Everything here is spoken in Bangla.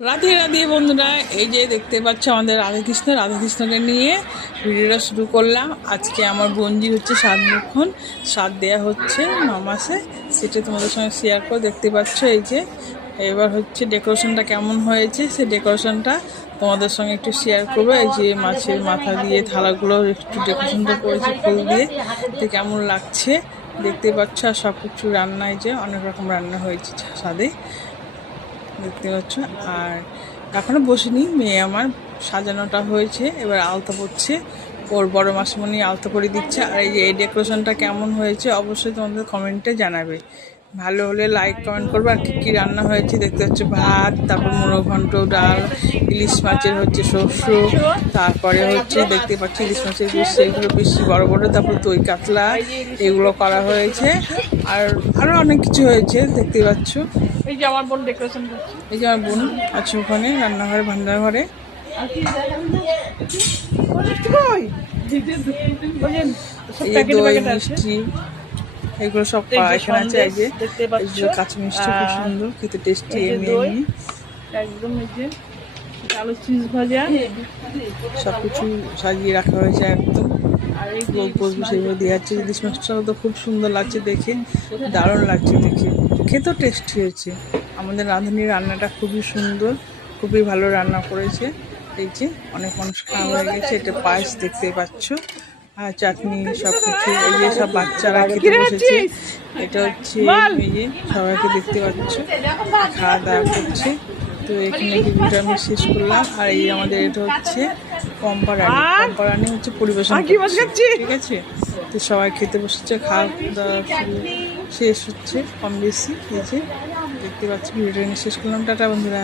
রাধে রাধে বন্ধুরা, এই যে দেখতে পাচ্ছ আমাদের রাধাকৃষ্ণকে নিয়ে ভিডিওটা শুরু করলাম। আজকে আমার বোনজি হচ্ছে সাতক্ষণ সাত দেওয়া হচ্ছে মাসে, সেটা তোমাদের সঙ্গে শেয়ার করে দেখতে পাচ্ছ। এই যে এবার হচ্ছে ডেকোরেশনটা কেমন হয়েছে, সেই ডেকোরেশনটা তোমাদের সঙ্গে একটু শেয়ার করবো। এই যে মাছের মাথা দিয়ে থালাগুলো একটু ডেকোরেশনটা করেছে ফুল দিয়ে, তো কেমন লাগছে দেখতে পাচ্ছ। আর সব কিছু রান্নায় যে অনেক রকম রান্না হয়েছে সাদে দেখতে পাচ্ছ। আর এখনো বসিনি, মেয়ে আমার সাজানোটা হয়েছে, এবার আলতা পড়ছে, ওর বড় মাসমণি আলতা পরে দিচ্ছে। আর এই যে এই ডেকোরেশনটা কেমন হয়েছে অবশ্যই তোমাদের কমেন্টে জানাবে, ভালো হলে লাইক কমেন্ট করবে। আর কী রান্না হয়েছে দেখতে হচ্ছে ভাত, তারপর মুড়ো ঘন্ট, ডাল, ইলিশ মাছের হচ্ছে শস্য, তারপরে হচ্ছে দেখতে পাচ্ছি ইলিশ মাছের পিস, সেগুলো বেশি বড় বড়, তারপর দই কাতলা এগুলো করা হয়েছে। আর আরও অনেক কিছু হয়েছে দেখতে পাচ্ছ। এই যে আমার বোন ডেকোরেশন করছে, এই যে আমার বোন আছে ওখানে রান্নাঘরে, ভান্ডার ঘরে। এই যে দই মিষ্টি এগুলো সব এখানে আছে। এই যে কাঁচা মিষ্টি খুব সুন্দর খেতে, টেস্টি এমনি এমনি একদম। এই যে আলু চিজ ভাজা সব কিছু সাজিয়ে রাখা হয়েছে একদম। আর এই বসবো সেগুলো দিয়ে যাচ্ছে। ইলিশ মাছটাও তো খুব সুন্দর লাগছে দেখে, দারুণ লাগছে দেখে, খেতেও টেস্টি হয়েছে। আমাদের রাঁধুনির রান্নাটা খুবই সুন্দর, খুবই ভালো রান্না করেছে। এই যে অনেক মানুষ খাওয়া হয়ে গেছে। এটা পায়েস দেখতে পাচ্ছ, আর চাটনি সব কিছু। এই যে সব বাচ্চারা খেতে বসেছে। এটা হচ্ছে এই যে সবাইকে দেখতে পাচ্ছ খাওয়া দাওয়া করছে। তো এখানে ভিডিওটা আমি শেষ করলাম। আর এই আমাদের এটা হচ্ছে পম্পা রানী হচ্ছে পরিবেশন করছে, ঠিক আছে। তো সবাই খেতে বসেছে, খাওয়া দাওয়া শেষ হচ্ছে কম বেশি। এই যে দেখতে পাচ্ছি, ভিডিওটা শেষ করলাম। টাটা বন্ধুরা।